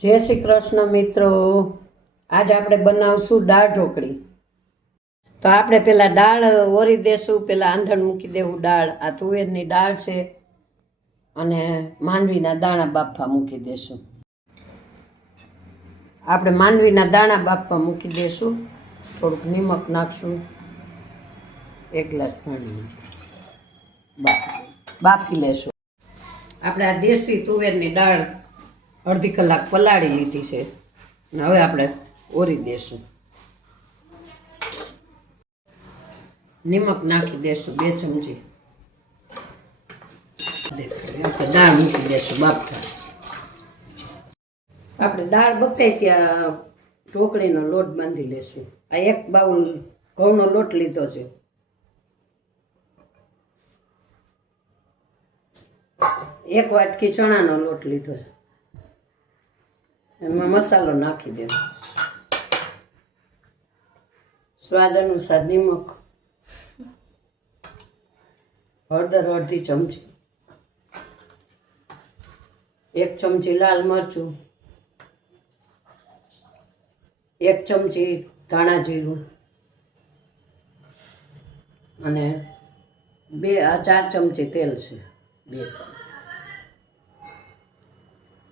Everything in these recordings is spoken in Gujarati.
જય શ્રી કૃષ્ણ મિત્રો. આજ આપણે બનાવશું દાળ ઢોકળી. તો આપણે પેલા દાળ ઓરી દેશું, પેલા આંધણ મૂકી દેવું દાળ. આ તુવેરની દાળ છે અને માંડવીના દાણા બાફવા મૂકી દેશું. આપણે માંડવીના દાણા બાફવા મૂકી દેશું. થોડુંક નિમક નાખશું. એક ગ્લાસ પાણી બાફી લેશું. આપણે આ દેશી તુવેરની દાળ અડધી કલાક પલાળી લીધી છે. અને હવે આપણે ઓરી દેશું. નિમક નાખી દેશું બે ચમચી. દાળ મૂકી દેશું બાફતા. આપણે દાળ બફાય ત્યાં ઢોકળીનો લોટ બાંધી લેશું. આ એક બાઉલ ઘઉંનો લોટ લીધો છે. એક વાટકી ચણાનો લોટ લીધો છે. એમાં મસાલો નાખી દેવો સ્વાદ અનુસાર નિમક, હળદર અડધી ચમચી, એક ચમચી લાલ મરચું, એક ચમચી ધાણા જીરું અને બે, આ ચાર ચમચી તેલ છે, બે ચમચી.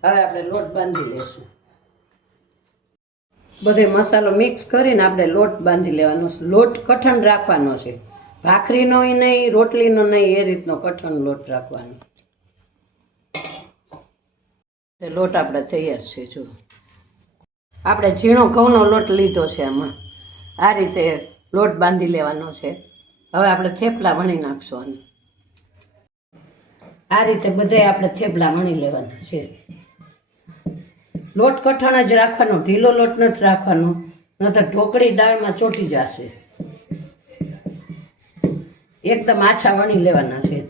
હવે આપણે લોટ બાંધી લેશું. બધે મસાલો મિક્સ કરીને આપણે લોટ બાંધી લેવાનો લોટ કઠણ રાખવાનો છે. ભાખરીનો નહીં, રોટલીનો નહીં, એ રીતનો કઠણ લોટ રાખવાનો. લોટ આપણે તૈયાર છે, જો. આપણે ઝીણો ઘઉંનો લોટ લીધો છે આમાં. આ રીતે લોટ બાંધી લેવાનો છે. હવે આપણે થેપલા વણી નાખશું આ રીતે બધે આપણે થેપલા વણી લેવાના છે. લોટ કઠણ જ રાખવાનો, ઢીલો લોટ નથી રાખવાનો, નહીતર ઢોકળી દાળમાં ચોટી જશે. એકદમ આછા વણી લેવાના છે.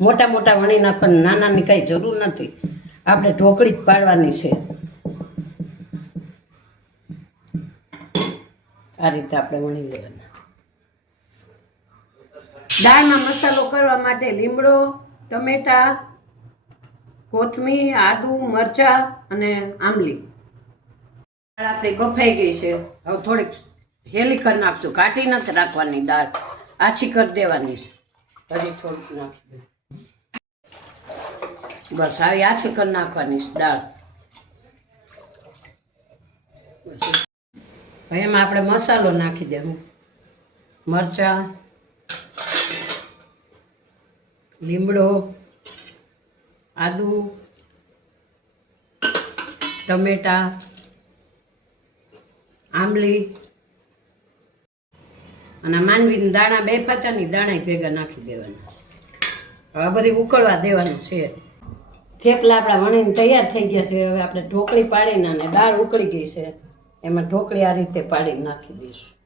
મોટા મોટા વણી નાખવાની, નાનાની કાંઈ જરૂર નથી. આપણે ઢોકળી જ પાડવાની છે. આ રીતે આપણે વણી લેવાના. દાળમાં મસાલો કરવા માટે લીમડો, ટમેટા, કોથમીર, આદુ, મરચા અને આંબલી. દાળ આપણી ગફાઈ ગઈ છે. હવે થોડીક હેલી કરી નાખશું. કાઢી નથી રાખવાની દાળ. આછી કરી દેવાની છે. હજી થોડીક નાખી દઉં. બસ, આવી આછી કરી નાખવાની છે દાળ. હવે એમાં આપણે મસાલો નાખી દેવું. મરચાં, લીમડો, આદુ, ટમેટા, આંબલી અને માંડવીના દાણા, બે ફાતાની દાણા ભેગા નાખી દેવાના. હવે બધી ઉકળવા દેવાનું છે. થેપલા આપણા વણીને તૈયાર થઈ ગયા છે. હવે આપણે ઢોકળી પાડીને અને દાળ ઉકળી ગઈ છે. એમાં ઢોકળી આ રીતે પાડી નાખી દઈશું.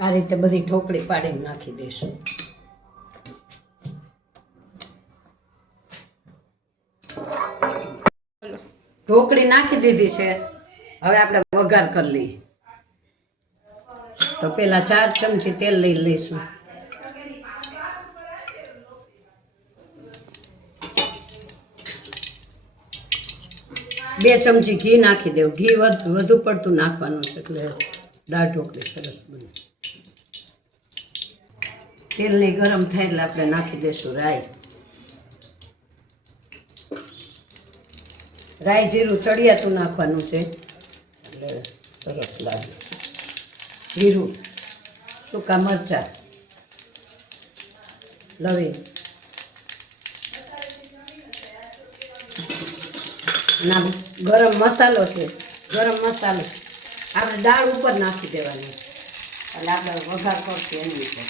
આ રીતે બધી ઢોકળી પાડીને નાખી દઈશું. ઢોકળી નાખી દીધી છે. હવે આપણે વઘાર કરી લઈએ. તો પેલા ચાર ચમચી તેલ લઈ લઈશું. બે ચમચી ઘી નાખી દેવું. ઘી વધુ પડતું નાખવાનું છે એટલે દાળ ઢોકળી સરસ બને. તેલની ગરમ થાય એટલે આપણે નાખી દઈશું રાઈ. રાઈ જીરું ચડિયાતું નાખવાનું છે. એટલે સરસ લાગે. જીરું સૂકા મરચાં. લવિંગ ના ગરમ મસાલો છે. ગરમ મસાલો. આપણે દાળ ઉપર નાખી દેવાની. છે એટલે આપણે વઘાર કરશું એની ઉપર.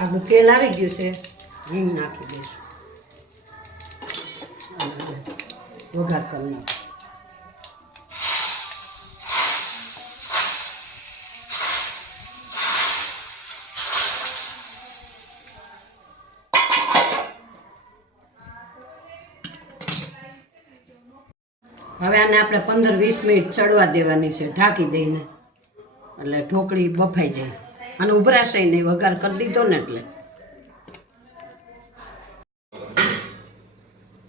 આપણું તેલ આવી ગયું છે. હિંગ નાખી દઈશું અને વઘાર કરી નાખો હવે આને આપણે પંદર વીસ મિનિટ ચડવા દેવાની છે, ઢાંકી દઈને. એટલે ઢોકળી બફાઈ જાય. અને ઉભરાશે નહીં, વઘાર કરી દીધો ને એટલે.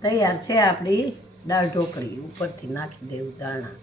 તૈયાર છે આપણી દાળ ઢોકળી ઉપરથી નાખી દેવું દાણા.